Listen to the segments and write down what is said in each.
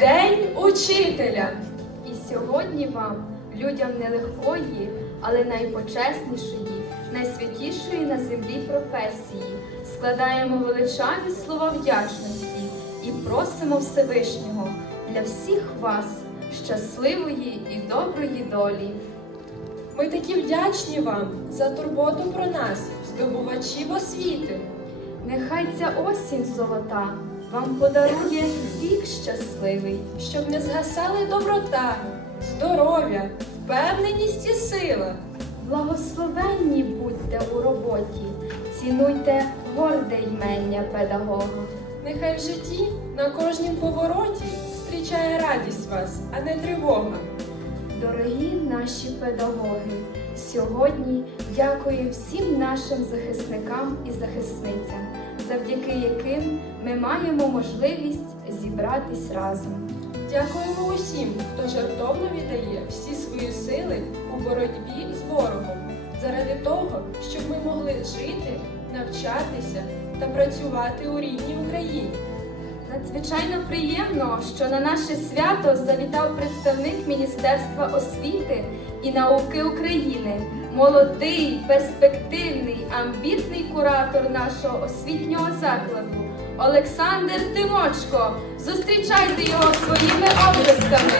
День учителя. І сьогодні вам, людям нелегкої, але найпочеснішої, найсвятішої на землі професії, складаємо величаві слова вдячності і просимо Всевишнього для всіх вас щасливої і доброї долі. Ми такі вдячні вам за турботу про нас, здобувачів освіти. Нехай ця осінь золота вам подарує вік щасливий. щоб не згасали доброта, здоров'я, впевненість і сила. Благословенні будьте у роботі, цінуйте горде ймення педагога. Нехай в житті на кожнім повороті зустрічає радість вас, а не тривога. Дорогі наші педагоги, сьогодні дякую всім нашим захисникам і захисницям, завдяки яким ми маємо можливість зібратись разом. Дякуємо усім, хто жартовно віддає всі свої сили у боротьбі з ворогом, заради того, щоб ми могли жити, навчатися та працювати у рідній Україні. Надзвичайно приємно, що на наше свято завітав представник Міністерства освіти і науки України, молодий, перспективний, амбітний куратор нашого освітнього закладу Олександр Тимочко. Зустрічайте його своїми облисками.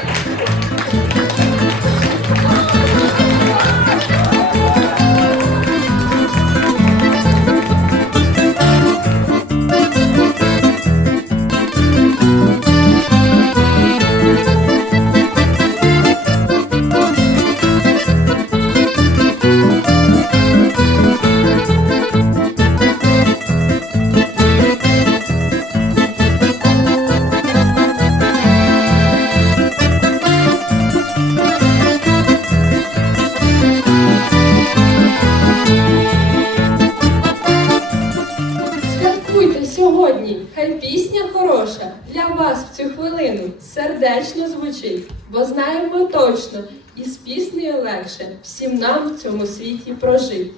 Хвилину сердечно звучить, бо знаємо точно, і з піснею легше всім нам в цьому світі прожить.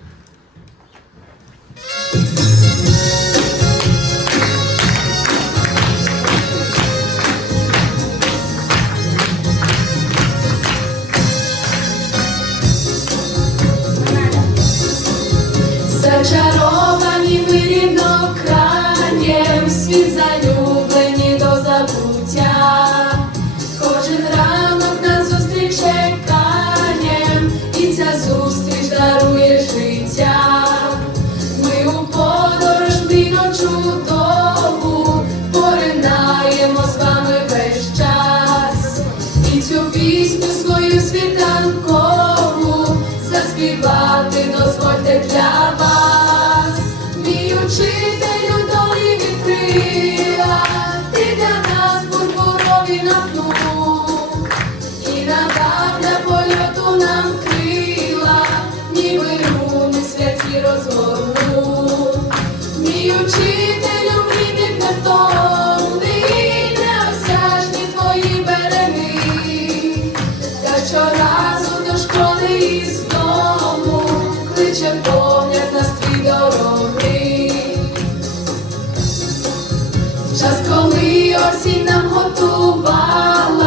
Нам готувала,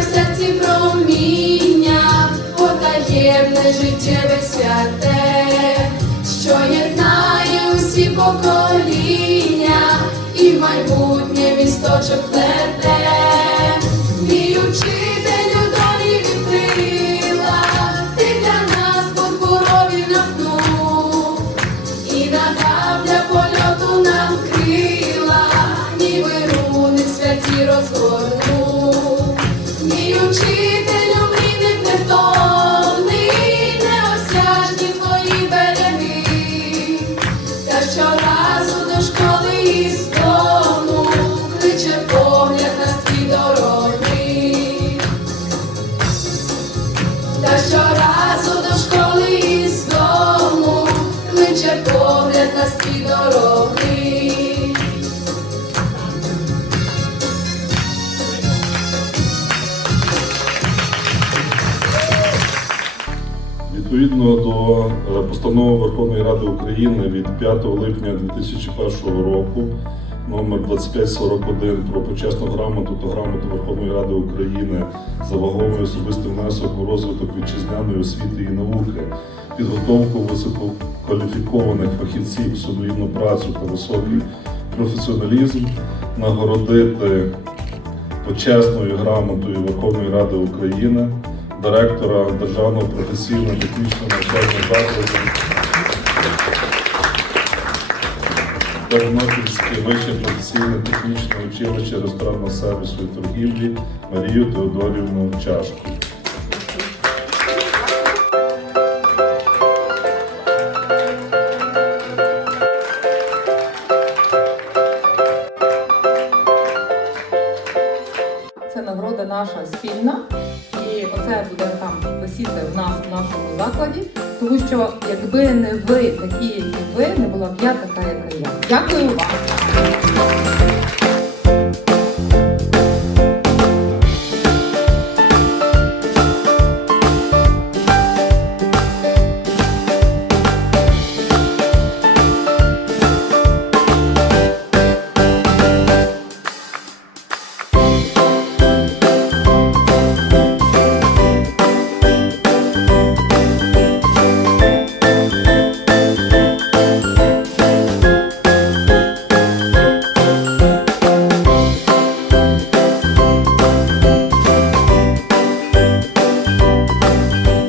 в серці проміння, потаємне життєве святе, що єднає усі покоління, і майбутнє місточок плете. Відповідно до е, постанови Верховної Ради України від 5 липня 2001 року номер 2541 про почесну грамоту та грамоту Верховної Ради України за ваговий особистий внесок у розвиток вітчизняної освіти і науки, підготовку висококваліфікованих фахівців, солідну працю та високий професіоналізм, нагородити почесною грамотою Верховної Ради України директора Державного професійно-технічного навчального закладу Тернопільське вище професійне технічне училище ресторанного сервісу торгівлі Марію Теодорівну Чашку. Це нагорода наша спільна, висіти в нас нашому закладі. Тому що якби не ви такі, як ви, не була б я така, яка я. Дякую вам.